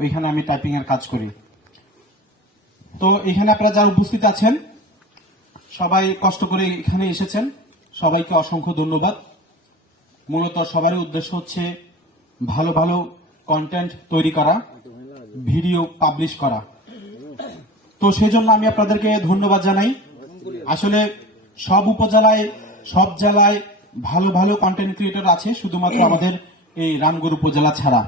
ওইখানে আমি টাইপিং এর কাজ করি। তো এখানে আপনারা যারা উপস্থিত আছেন, সবাই কষ্ট করে এখানে এসেছেন। সবাইকে অসংখ্য ধন্যবাদ। মূলত সবারই উদ্দেশ্য হচ্ছে ভালো ভালো কন্টেন্ট তৈরি করা, ভিডিও পাবলিশ করা। তো সেই জন্য আমি আপনাদেরকে ধন্যবাদ জানাই। আসলে সব উপজেলায়, সব জেলায় ভালো ভালো কন্টেন্ট ক্রিয়েটর আছে, শুধুমাত্র আমাদের এই রামগড় উপজেলা ছাড়া।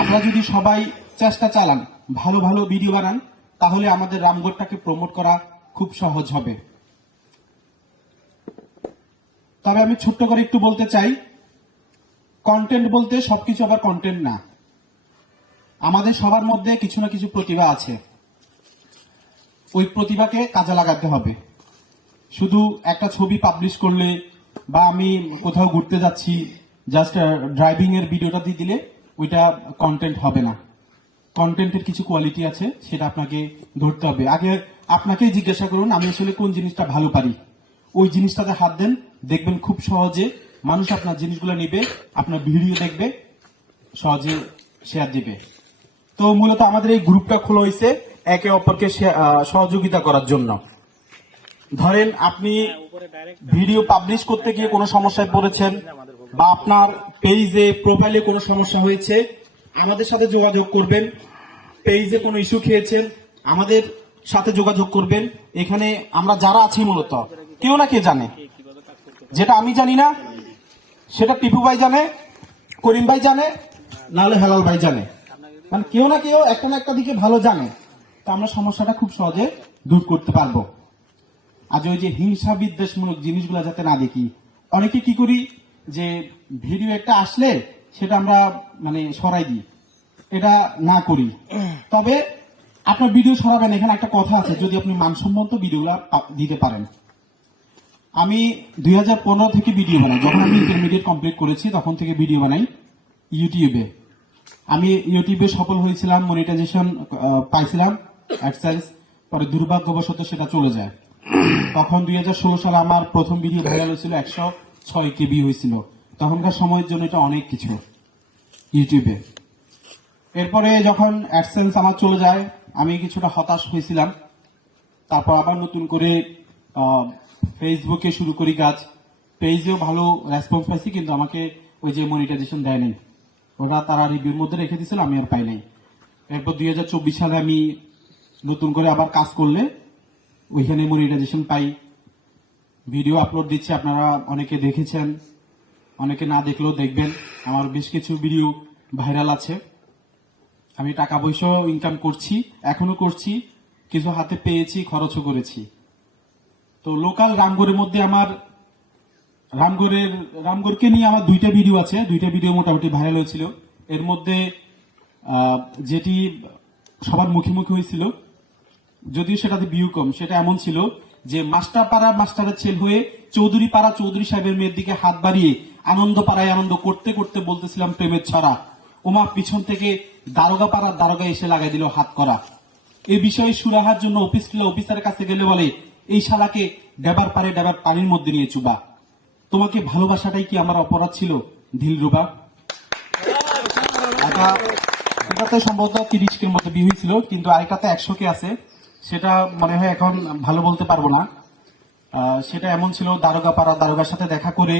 আমরা যদি সবাই চেষ্টা চালান, ভালো ভালো ভিডিও বানান, তাহলে আমাদের রামগড়টাকে প্রমোট করা খুব সহজ হবে। তবে আমি ছোট্ট করে একটু বলতে চাই কন্টেন্ট বলতে সবকিছু আবার কন্টেন্ট না। আমাদের সবার মধ্যে কিছু না কিছু প্রতিভা আছে। ওই প্রতিভাকে কাজে লাগাতে হবে। শুধু একটা ছবি পাবলিশ করলে বা আমি কোথাও ঘুরতে যাচ্ছি জাস্ট ড্রাইভিং এর ভিডিওটা দিয়ে দিলে ওইটা কন্টেন্ট হবে না। কন্টেন্টের কিছু কোয়ালিটি আছে, সেটা আপনাকে ধরতে হবে। আগে আপনাকেই জিজ্ঞাসা করুন, আমি আসলে কোন জিনিসটা ভালো পারি? ওই জিনিসটাতে হাত দেন, দেখবেন খুব সহজে মানুষ আপনার জিনিসগুলো নিবে, আপনার ভিডিও দেখবে, সহজে শেয়ার দিবে। তো মূলত আমাদের এই গ্রুপটা খোলা হয়েছে একে অপরকে সহযোগিতা করার জন্য। ধরেন আপনি ভিডিও পাবলিশ করতে গিয়ে কোনো সমস্যায় পড়েছেন, বা আপনার পেজে প্রোফাইলে কোনো সমস্যা হয়েছে আমাদের সাথে যোগাযোগ করবেন। পেজে কোনো ইস্যু খেয়েছেন, আমাদের সাথে যোগাযোগ করবেন। এখানে আমরা যারা আছি মূলত, কেউ না কে জানে। যেটা আমি জানি না, সেটা টিপু ভাই জানে, করিম ভাই জানে, নাহলে হেলাল ভাই জানে। মানে কেউ না কেউ একটা না একটা দিকে ভালো জানে। তো আমরা সমস্যাটা খুব সহজে দূর করতে পারব। আজ ওই যে হিংসা বিদ্বেষমূলক জিনিসগুলো যাতে না দেখি, অনেকে কি করি, যে ভিডিও একটা আসলে সেটা আমরা মানে সরাই দিই। এটা না করি। তবে আপনার ভিডিও সরাবেন, এখানে একটা কথা আছে, যদি আপনি মানসম্মত ভিডিওগুলো দিতে পারেন। আমি দুই হাজার পনেরো থেকে ভিডিও বানাই। যখন আমি ইন্টারমিডিয়েট কমপ্লিট করেছি, তখন থেকে ভিডিও বানাই ইউটিউবে আমি ইউটিউবে সফল হয়েছিলাম মনিটাইজেশন পাইছিলাম অ্যাডসেন্স পরে দুর্ভাগ্যবশত সেটা চলে যায়। তখন দুই হাজার ষোলো সালে আমার প্রথম ভিডিও ভাইরাল হয়েছিল, একশো ছয় কেবি হয়েছিল। তখনকার সময়ের জন্য এটা অনেক কিছু ইউটিউবে এরপরে যখন অ্যাডসেন্স আমার চলে যায়, আমি কিছুটা হতাশ হয়েছিলাম। তারপর আবার নতুন করে ফেসবুকে শুরু করি কাজ। পেজেও ভালো রেসপন্স পাইছি, কিন্তু আমাকে ওই যে মনিটাইজেশন দেয়নি। ওরা তারা রিভিউর মধ্যে রেখে দিয়েছিল, আমি আর পাই নাই। এরপর দুই হাজার চব্বিশ সালে আমি নতুন করে আবার কাজ করলে, ওইখানে মনিটাইজেশন পাই। ভিডিও আপলোড দিচ্ছি, আপনারা অনেকে দেখেছেন। অনেকে না দেখলেও দেখবেন, আমার বেশ কিছু ভিডিও ভাইরাল আছে। আমি টাকা পয়সাও ইনকাম করছি, এখনও করছি, কিছু হাতে পেয়েছি, খরচও করেছি। তো লোকাল রামগড়ের মধ্যে আমার, রামগড়ের, রামগড়কে নিয়ে আমার দুইটা ভিডিও আছে, দুইটা ভিডিও মোটামুটি ভাইরাল হয়েছিল। এর মধ্যে যেটি সবার মুখে মুখে হয়েছিল, যদিও সেটাতে ভিউ কম, সেটা এমন ছিল যে মাস্টার পাড়া মাস্টারের ছেল হয়ে চৌধুরী পাড়া চৌধুরী সাহেবের মেয়ের দিকে হাত বাড়িয়ে আনন্দ পাড়ায় আনন্দ করতে করতে বলতেছিলাম, প্রেমের ছড়া। ওমা পিছন থেকে দারোগা পাড়ার দারোগা এসে লাগাই দিল হাত করা। এই বিষয়ে সুরাহার জন্য অফিস অফিসারের কাছে গেলে বলে, এই শালাকে ডেবার পারে ডেবার পানির মধ্যে নিয়ে চুবা। তোমাকে ভালোবাসাটাই কি আমার অপরাধ ছিল ঢিলরুবা এটা এটাতে সম্ভবত তিরিশ কের মতো বিয়ে হয়েছিল, কিন্তু আরেকটাতে একশো কে আছে। সেটা মনে হয় এখন ভালো বলতে পারব না। সেটা এমন ছিল দারোগা পাড়া দারোগার সাথে দেখা করে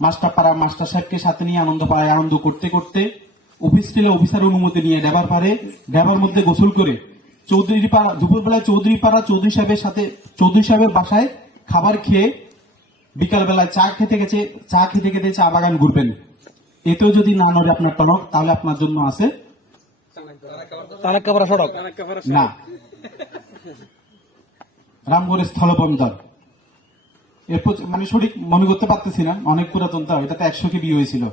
মাস্টার পাড়া মাস্টার সাহেবকে সাথে নিয়ে আনন্দ পাড়ায় আনন্দ করতে করতে অফিস টেলে অফিসার অনুমতি নিয়ে ডেবার পারে ড্যাবার মধ্যে গোসল করে চৌধুরী পাড়া দুপুরবেলায় চৌধুরী পাড়া চৌধুরী সাহেবের সাথে চৌধুরী সাহেবের বাসায় খাবার খেয়ে বিকাল বেলায় চা খেতে গেছে চা খেতে খেতে চা বাগান ঘুরবেন। এতেও যদি না নড়ে আপনার টনক তাহলে আপনার জন্য আছে না। রামগড়ের স্থলবন্দর। এরপর মানে সঠিক মনে করতে পারতেছি না, অনেক পুরাতন তাও, এটাতে একশো কে বিয়ে হয়েছিল।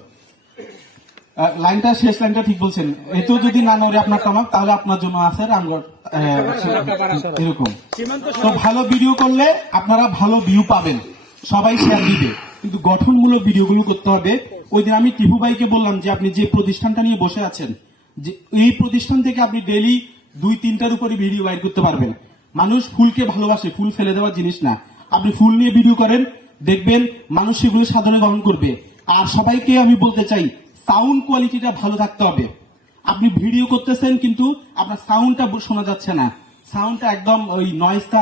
লাইনটা, শেষ লাইনটা ঠিক বলছেন। এতেও যদি না নড়ে আপনার টনক তাহলে আপনার জন্য আছে রামগড় এরকম। তো ভালো ভিডিও করলে আপনারা ভালো ভিউ পাবেন। সবাই শেয়ার দিবে। কিন্তু গঠনমূলক ভিডিওগুলো করতে হবে। ওই দিন আমি টিপু ভাইকে বললাম যে, আপনি যে প্রতিষ্ঠানটা নিয়ে বসে আছেন, যে এই প্রতিষ্ঠান থেকে আপনি ডেলি দুই তিনটার উপরে ভিডিও বাইর করতে পারবেন। মানুষ ফুলকে ভালোবাসে, ফুল ফেলে দেওয়ার জিনিস না। আপনি ফুল নিয়ে ভিডিও করেন, দেখবেন মানুষ সেগুলো সাধনে গ্রহণ করবে। আর সবাইকে আমি বলতে চাই সাউন্ড কোয়ালিটিটা ভালো থাকতে হবে। আপনি ভিডিও করতেছেন কিন্তু আপনার সাউন্ডটা শোনা যাচ্ছে না। সাউন্ডটা একদম ওই নয়েজটা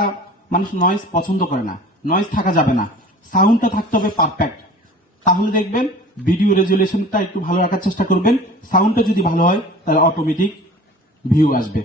মানুষ নয়েজ পছন্দ করে না। নয়েজ থাকা যাবে না। সাউন্ডটা থাকতে হবে পারফেক্ট তাহলে দেখবেন ভিডিও রেজুলেশনটা একটু ভালো রাখার চেষ্টা করবেন। সাউন্ডটা যদি ভালো হয়, তাহলে অটোমেটিক ভিউ আসবে।